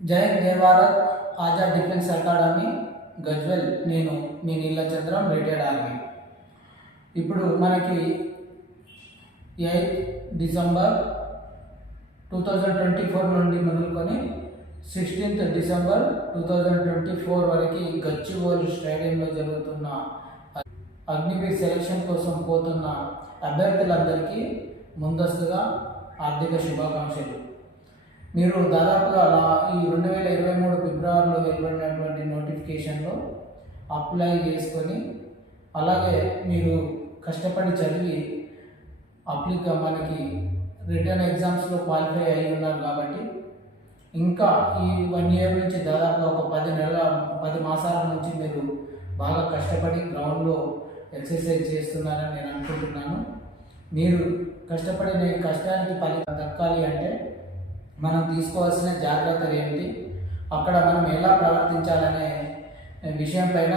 జై జై Bharat Azad defence academy Gajwel నేను మీ నీల చంద్రం రిటైర్డ్ ఆర్మీ ఇప్పుడు మనకి eighth December two thousand twenty four నుండి మొదలుకొని sixteenth December two thousand twenty four వరకు గచ్చిబౌలి స్టేడియంలో జరుగుతున్న అగ్నివీర్ సెలక్షన్ కోసం పోతున్న అభ్యర్థులందరికీ ముందస్తుగా ఆర్థిక శుభాకాంక్షలు. మీరు దాదాపుగా అలా ఈ రెండు వేల ఇరవై మూడు ఫిబ్రవరిలో వెలువడినటువంటి నోటిఫికేషన్లో అప్లై చేసుకొని అలాగే మీరు కష్టపడి చదివి అప్లిక మనకి రిటర్న్ ఎగ్జామ్స్లో క్వాలిఫై అయి ఉన్నారు కాబట్టి ఇంకా ఈ వన్ ఇయర్ నుంచి దాదాపుగా ఒక పది నెలల పది మాసాల నుంచి మీరు బాగా కష్టపడి గ్రౌండ్లో ఎక్సర్సైజ్ చేస్తున్నారని నేను అనుకుంటున్నాను. మీరు కష్టపడిన నేను కష్టానికి ఫలితం దక్కాలి అంటే మనం తీసుకోవాల్సిన జాగ్రత్తలు ఏమిటి అక్కడ మనం ఎలా ప్రవర్తించాలనే విషయం పైన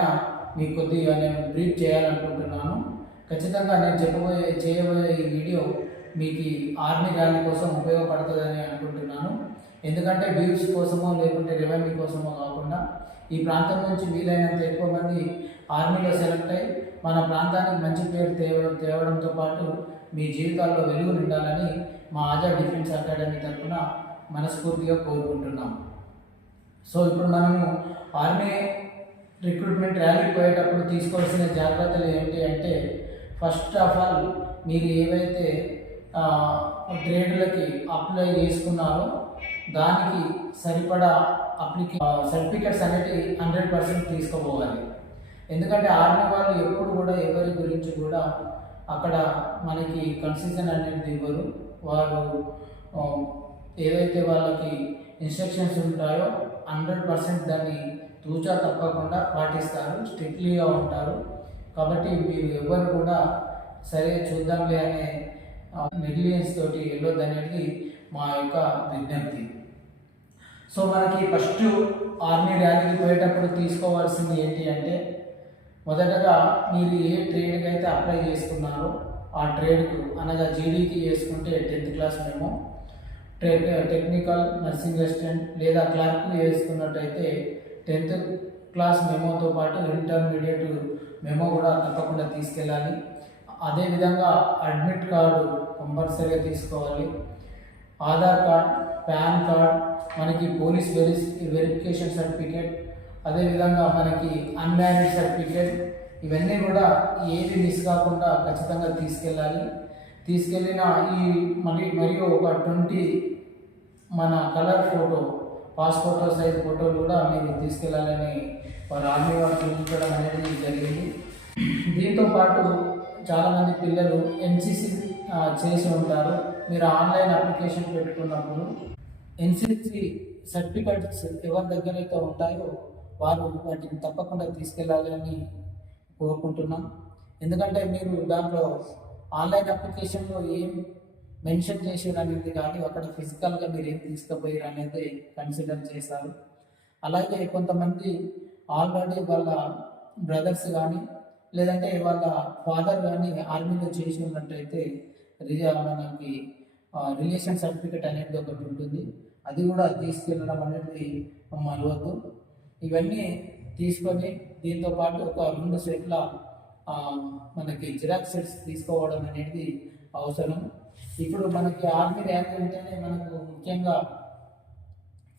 మీకు కొద్దిగా నేను బ్రీఫ్ చేయాలనుకుంటున్నాను. ఖచ్చితంగా నేను చెప్పబోయే చేయబోయే ఈ వీడియో మీకు ఆర్మీ ర్యాలీ కోసం ఉపయోగపడుతుందని అనుకుంటున్నాను. ఎందుకంటే వ్యూస్ కోసమో లేకుంటే రెవెన్యూ కోసమో కాకుండా ఈ ప్రాంతం నుంచి వీలైనంత ఎక్కువ మంది ఆర్మీలో సెలెక్ట్ అయ్యి మన ప్రాంతానికి మంచి పేరు తేవడం తేవడంతో పాటు మీ జీవితాల్లో వెలుగు నిండాలని మా ఆజాద్ డిఫెన్స్ అకాడమీ తరఫున మనస్ఫూర్తిగా కోరుకుంటున్నాం. సో ఇప్పుడు మనము ఆర్మీ రిక్రూట్మెంట్ ర్యాలీకి పోయేటప్పుడు తీసుకోవాల్సిన జాగ్రత్తలు ఏంటి అంటే ఫస్ట్ ఆఫ్ ఆల్ మీరు ఏవైతే గ్రేడ్లకి అప్లై చేసుకున్నారో దానికి సరిపడా అప్లికే సర్టిఫికెట్స్ అనేవి హండ్రెడ్ పర్సెంట్ తీసుకోపోవాలి ఎందుకంటే ఆర్మీ వాళ్ళు ఎప్పుడు కూడా ఎవరి గురించి కూడా అక్కడ మనకి కన్సెషన్ అనేది ఇవ్వరు. వారు ఏదైతే వాళ్ళకి ఇన్స్ట్రక్షన్స్ ఉంటాయో హండ్రెడ్ పర్సెంట్ దాన్ని తూచా తప్పకుండా పాటిస్తారు స్ట్రిక్ట్లీగా ఉంటారు. కాబట్టి మీరు ఎవరు కూడా సరే చూద్దాంలే అనే నెగ్లిజెన్స్ తోటి వెళ్ళొద్దు అనేది మా యొక్క విజ్ఞప్తి. సో మనకి ఫస్ట్ ఆర్మీ ర్యాలీకి పోయేటప్పుడు తీసుకోవాల్సింది ఏంటి అంటే మొదటగా మీరు ఏ ట్రేడ్కి అయితే అప్లై చేసుకున్నారో ఆ ట్రేడ్కు అనగా జీడీకి చేసుకుంటే టెన్త్ క్లాస్ మేము టెక్నికల్ నర్సింగ్ అసిస్టెంట్ లేదా క్లర్క్ వేసుకున్నట్టయితే టెన్త్ క్లాస్ మెమోతో పాటు ఇంటర్మీడియట్ మెమో కూడా తప్పకుండా తీసుకెళ్ళాలి. అదేవిధంగా అడ్మిట్ కార్డు కంపల్సరీగా తీసుకోవాలి. ఆధార్ కార్డ్ పాన్ కార్డ్ మనకి పోలీస్ వెరి వెరిఫికేషన్ సర్టిఫికేట్ అదేవిధంగా మనకి అన్మ్యారీడ్ సర్టిఫికేట్ ఇవన్నీ కూడా ఏది మిస్ కాకుండా ఖచ్చితంగా తీసుకెళ్ళాలి. తీసుకెళ్ళిన ఈ మరి మరియు ఒక ట్వంటీ మన కలర్ ఫోటో పాస్పోర్ట్ సైజ్ ఫోటోలు కూడా మీరు తీసుకెళ్ళాలని వారు ఆర్మీ వారు చూపించడం అనేది జరిగింది. దీంతో పాటు చాలామంది పిల్లలు ఎన్సిసి చేసి ఉంటారు. మీరు ఆన్లైన్ అప్లికేషన్ పెట్టుకున్నప్పుడు ఎన్సిసి సర్టిఫికెట్స్ ఎవరి దగ్గర ఉంటాయో వారు వాటిని తప్పకుండా తీసుకెళ్ళాలని కోరుకుంటున్నాం. ఎందుకంటే మీరు దాంట్లో ఆన్లైన్ అప్లికేషన్లో ఏం మెన్షన్ చేసారు అనేది కానీ అక్కడ ఫిజికల్గా మీరు ఏం తీసుకుపోయారు అనేది కన్సిడర్ చేశారు. అలాగే కొంతమంది ఆల్రెడీ వాళ్ళ బ్రదర్స్ కానీ లేదంటే వాళ్ళ ఫాదర్ కానీ ఆర్మీలో చేసి ఉన్నట్టయితే మనకి రిలేషన్ సర్టిఫికెట్ అనేది ఒకటి ఉంటుంది. అది కూడా తీసుకెళ్ళడం అనేది మరవద్దు. ఇవన్నీ తీసుకొని దీంతో పాటు ఒక రెండు సెట్ల మనకి జిరాక్స్ సెట్స్ తీసుకోవడం అనేది అవసరం. ఇప్పుడు మనకి ఆర్మీ ర్యాంక్ ఉంటేనే మనకు ముఖ్యంగా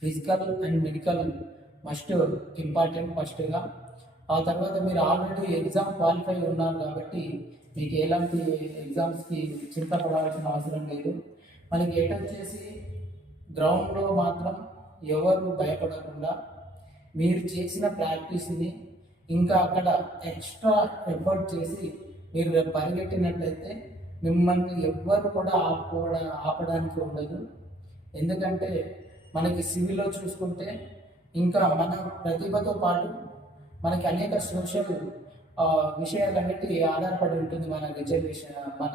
physical and medical must important ఫస్ట్గా ఆ తర్వాత మీరు ఆల్రెడీ ఎగ్జామ్ క్వాలిఫై ఉన్నారు కాబట్టి మీకు ఎలాంటి ఎగ్జామ్స్కి చింతపడాల్సిన అవసరం లేదు. మనకి ఎట్ వచ్చేసి గ్రౌండ్లో మాత్రం ఎవరు భయపడకుండా మీరు చేసిన ప్రాక్టీస్ని ఇంకా అక్కడ ఎక్స్ట్రా ఎఫర్ట్ చేసి మీరు పరిగెట్టినట్లయితే మిమ్మల్ని ఎవ్వరు కూడా ఆపుకోవడం ఆపడానికి ఉండదు. ఎందుకంటే మనకి సివిల్లో చూసుకుంటే ఇంకా మన ప్రతిభతో పాటు మనకి అనేక సోషల్ విషయాలన్నిటి ఆధారపడి ఉంటుంది మన రిజర్వేషన్ మన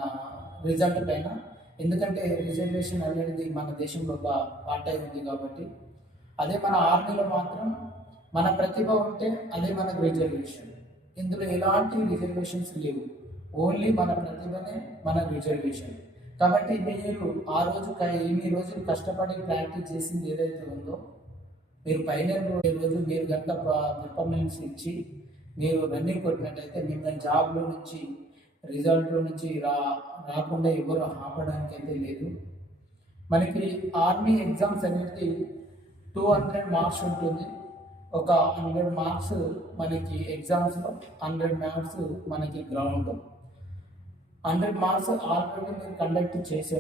రిజల్ట్ పైన. ఎందుకంటే రిజర్వేషన్ అనేది మన దేశంలో ఒక పార్ట్ అయి ఉంది కాబట్టి. అదే మన ఆర్మీలో మాత్రం మన ప్రతిభ ఉంటే అదే మనకు రిజర్వేషన్. ఇందులో ఎలాంటి రిజర్వేషన్స్ లేవు. ఓన్లీ మన ప్రతిభనే మన రిజర్వేషన్ కాబట్టి మీరు ఆ రోజు ఇన్ని రోజులు కష్టపడి ప్రాక్టీస్ చేసింది ఏదైతే ఉందో మీరు పైన రోజు మీరు కనుక పర్ఫార్మెన్స్ ఇచ్చి మీరు రన్నింగ్ కొట్టినట్టయితే మిమ్మల్ని జాబ్లో నుంచి రిజల్ట్లో నుంచి రా రాకుండా ఎవరు ఆపడానికి అయితే లేదు. మనకి ఆర్మీ ఎగ్జామ్స్ అనేది టూ హండ్రెడ్ మార్క్స్ ఉంటుంది. ఒక హండ్రెడ్ మార్క్స్ మనకి ఎగ్జామ్స్లో హండ్రెడ్ మార్క్స్ మనకి గ్రౌండ్ హండ్రెడ్ మార్క్స్ ఆల్రెడీ మీరు కండక్ట్ చేసి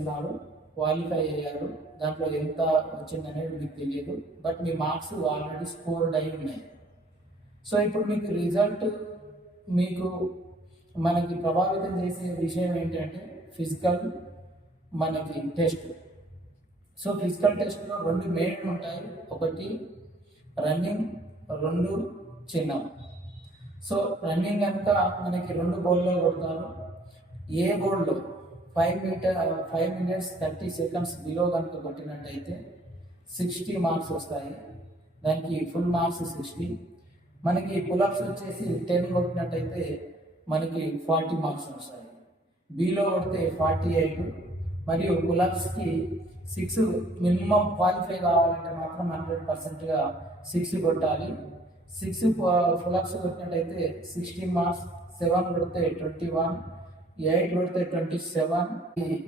క్వాలిఫై అయ్యారు. దాంట్లో ఎంత వచ్చింది అనేది మీకు తెలియదు. బట్ మీ మార్క్స్ ఆల్రెడీ స్కోర్డ్ అయి ఉన్నాయి. సో ఇప్పుడు మీకు రిజల్ట్ మీకు మనకి ప్రభావితం చేసే విషయం ఏంటంటే ఫిజికల్ మనకి టెస్ట్. సో ఫిజికల్ టెస్ట్లో రెండు మెయిన్ ఉంటాయి. ఒకటి రన్నింగ్ రెండు చిన్న. సో రన్నింగ్ కనుక మనకి రెండు బోల్లో కొడతారు. ఏ gold five meter five minutes thirty seconds below కనుక కొట్టినట్టయితే సిక్స్టీ మార్క్స్ వస్తాయి. దానికి ఫుల్ మార్క్స్ సిక్స్టీ. మనకి పులప్స్ వచ్చేసి టెన్ కొట్టినట్టయితే మనకి ఫార్టీ మార్క్స్ వస్తాయి. బీలో కొడితే ఫార్టీ ఎయిట్. మరియు పులప్స్కి సిక్స్ మినిమం క్వాలిఫై కావాలంటే మాత్రం హండ్రెడ్ పర్సెంట్గా సిక్స్ కొట్టాలి. సిక్స్ పులప్స్ కొట్టినట్టయితే సిక్స్టీ మార్క్స్ సెవెన్ కొడితే ట్వంటీ వన్. ఎయిట్ కొడితే ట్వంటీ సెవెన్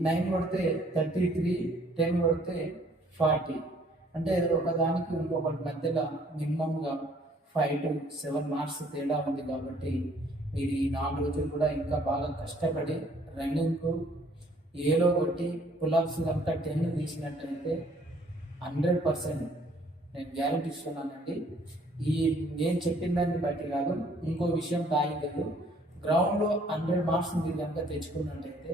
నైన్ కొడితే థర్టీ త్రీ టెన్ కొడితే ఫార్టీ. అంటే ఒకదానికి ఇంకొకటి మధ్యలో మినిమంగా ఫైవ్ టు సెవెన్ మార్క్స్ తేడా ఉంది కాబట్టి మీరు ఈ నాలుగు రోజులు కూడా ఇంకా బాగా కష్టపడి రన్నింగ్కు ఏలో కొట్టి పులాప్స్ కనుక టెన్ తీసినట్టయితే హండ్రెడ్ పర్సెంట్ నేను గ్యారెంటీ ఇస్తున్నానండి. ఈ నేను చెప్పిన దాన్ని బట్టి కాదు ఇంకో విషయం తాగలేదు గ్రౌండ్లో హండ్రెడ్ మార్క్స్ మీరు కనుక తెచ్చుకున్నట్టయితే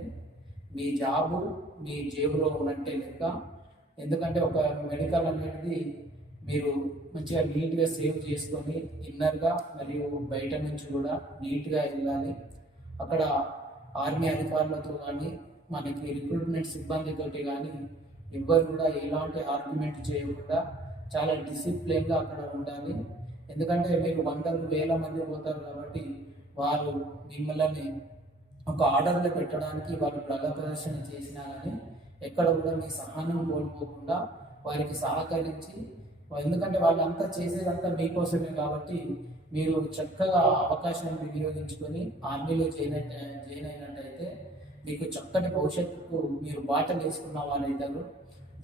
మీ జాబు మీ జేబులో ఉన్నట్టే లెక్క. ఎందుకంటే ఒక మెడికల్ అనేది మీరు మంచిగా నీట్గా సేవ్ చేసుకొని ఇన్నర్గా మరియు బయట నుంచి కూడా నీట్గా వెళ్ళాలి. అక్కడ ఆర్మీ అధికారులతో కానీ మనకి రిక్రూట్మెంట్ సిబ్బందితోటి కానీ ఎవ్వరు కూడా ఎలాంటి ఆర్గ్యుమెంట్ చేయకుండా చాలా డిసిప్లిన్గా అక్కడ ఉండాలి. ఎందుకంటే మీరు వందలు వేల మంది పోతారు కాబట్టి వారు మిమ్మల్ని ఒక ఆర్డర్లో పెట్టడానికి వాళ్ళు బల ప్రదర్శన చేసినా కానీ ఎక్కడ కూడా మీ సహనం కోల్పోకుండా వారికి సహకరించి ఎందుకంటే వాళ్ళంతా చేసేదంతా మీకోసమే కాబట్టి మీరు చక్కగా అవకాశాన్ని వినియోగించుకొని ఆర్మీలో జాయిన్ జాయిన్ అయినట్టయితే మీకు చక్కటి భవిష్యత్తుకు మీరు బాటలు వేసుకున్న వారైతారు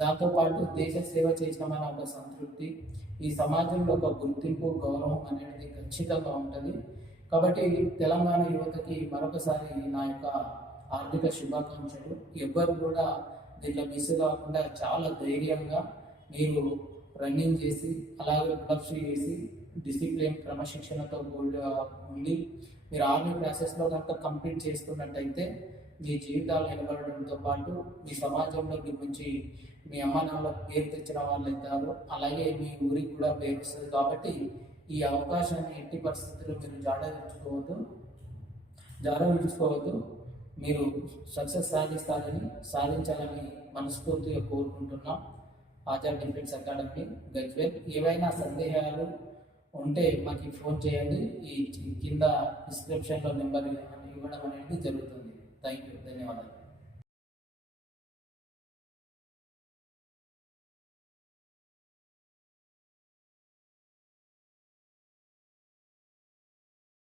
దాంతోపాటు దేశ సేవ చేసినామన్న ఒక సంతృప్తి ఈ సమాజంలో ఒక గుర్తింపు గౌరవం అనేది ఖచ్చితంగా ఉంటుంది. కాబట్టి తెలంగాణ యువతకి మరొకసారి నా యొక్క ఆర్థిక శుభాకాంక్షలు. ఎవ్వరు కూడా దీంట్లో మిస్ కాకుండా చాలా ధైర్యంగా మీరు రన్నింగ్ చేసి అలాగే ప్రొడక్షన్ చేసి డిసిప్లిన్ క్రమశిక్షణతో కూడి ఉండి మీరు ఆర్మీ ప్రాసెస్లో కనుక కంప్లీట్ చేసుకున్నట్టయితే మీ జీవితాలు నిలబడడంతో పాటు మీ సమాజంలో మీ మంచి మీ అమ్మ నాన్నలకు పేరు తెచ్చిన వాళ్ళు అవుతారు. అలాగే మీ ఊరికి కూడా పేరు వస్తుంది. కాబట్టి ఈ అవకాశాన్ని ఎట్టి పరిస్థితుల్లో మీరు జాడ విడుచుకోవద్దు జాడ విడుచుకోవద్దు మీరు సక్సెస్ సాధిస్తారని సాధించాలని మనస్ఫూర్తిగా కోరుకుంటున్నాం. ఆచార్ డిఫెన్స్ అకాడమీ గజ్వేల్. ఏవైనా సందేహాలు ఉంటే మాకు ఫోన్ చేయండి. ఈ కింద డిస్క్రిప్షన్లో నెంబర్ ఇవ్వడం అనేది జరుగుతుంది. Thank you. ధన్యవాదాలు.